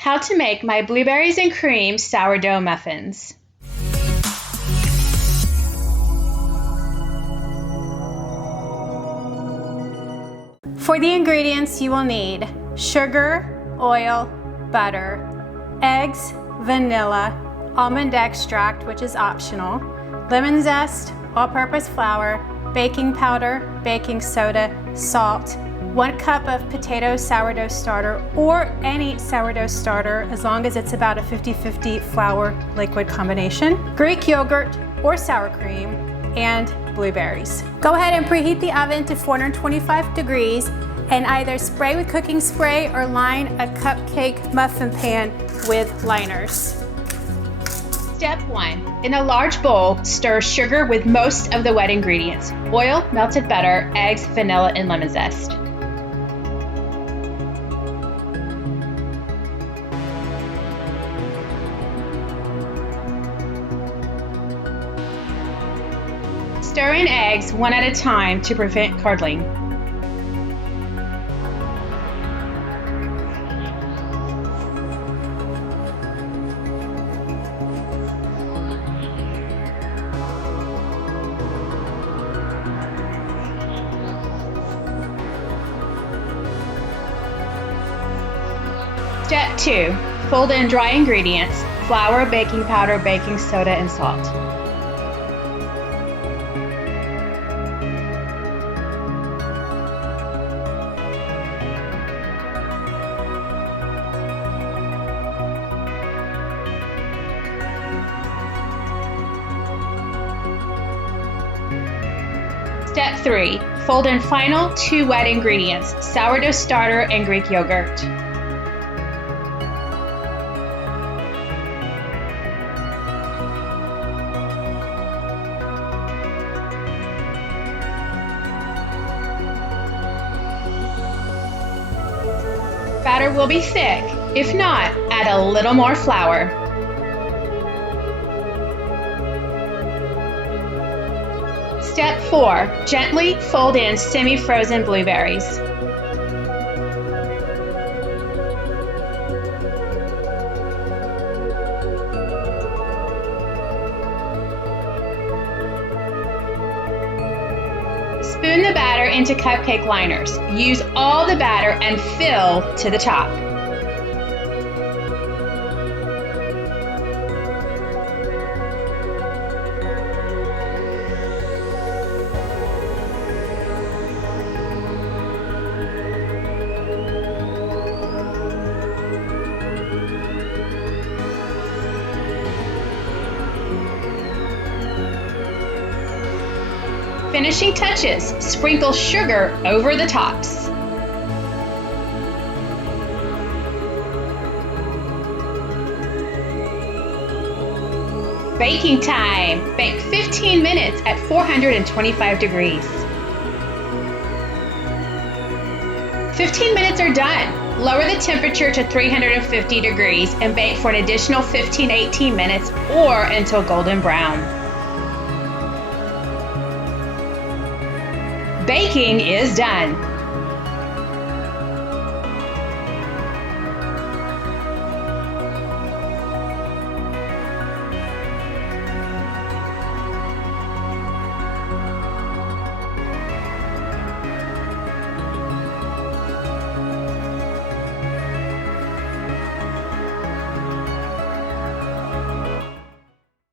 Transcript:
How to make my blueberries and cream sourdough muffins. For the ingredients, you will need sugar, oil, butter, eggs, vanilla, almond extract, which is optional, lemon zest, all-purpose flour, baking powder, baking soda, salt, 1 cup of potato sourdough starter or any sourdough starter as long as it's about a 50-50 flour liquid combination, Greek yogurt or sour cream, and blueberries. Go ahead and preheat the oven to 425 degrees and either spray with cooking spray or line a cupcake muffin pan with liners. Step 1. In a large bowl, stir sugar with most of the wet ingredients: oil, melted butter, eggs, vanilla, and lemon zest. Stir in eggs one at a time to prevent curdling. Step 2. Fold in dry ingredients: flour, baking powder, baking soda, and salt. Step 3. Fold in final 2 wet ingredients: sourdough starter and Greek yogurt. Batter will be thick. If not, add a little more flour. Step 4. Gently fold in semi-frozen blueberries. Spoon the batter into cupcake liners. Use all the batter and fill to the top. Finishing touches: sprinkle sugar over the tops. Baking time. Bake 15 minutes at 425 degrees. 15 minutes are done. Lower the temperature to 350 degrees and bake for an additional 15-18 minutes or until golden brown. Baking is done.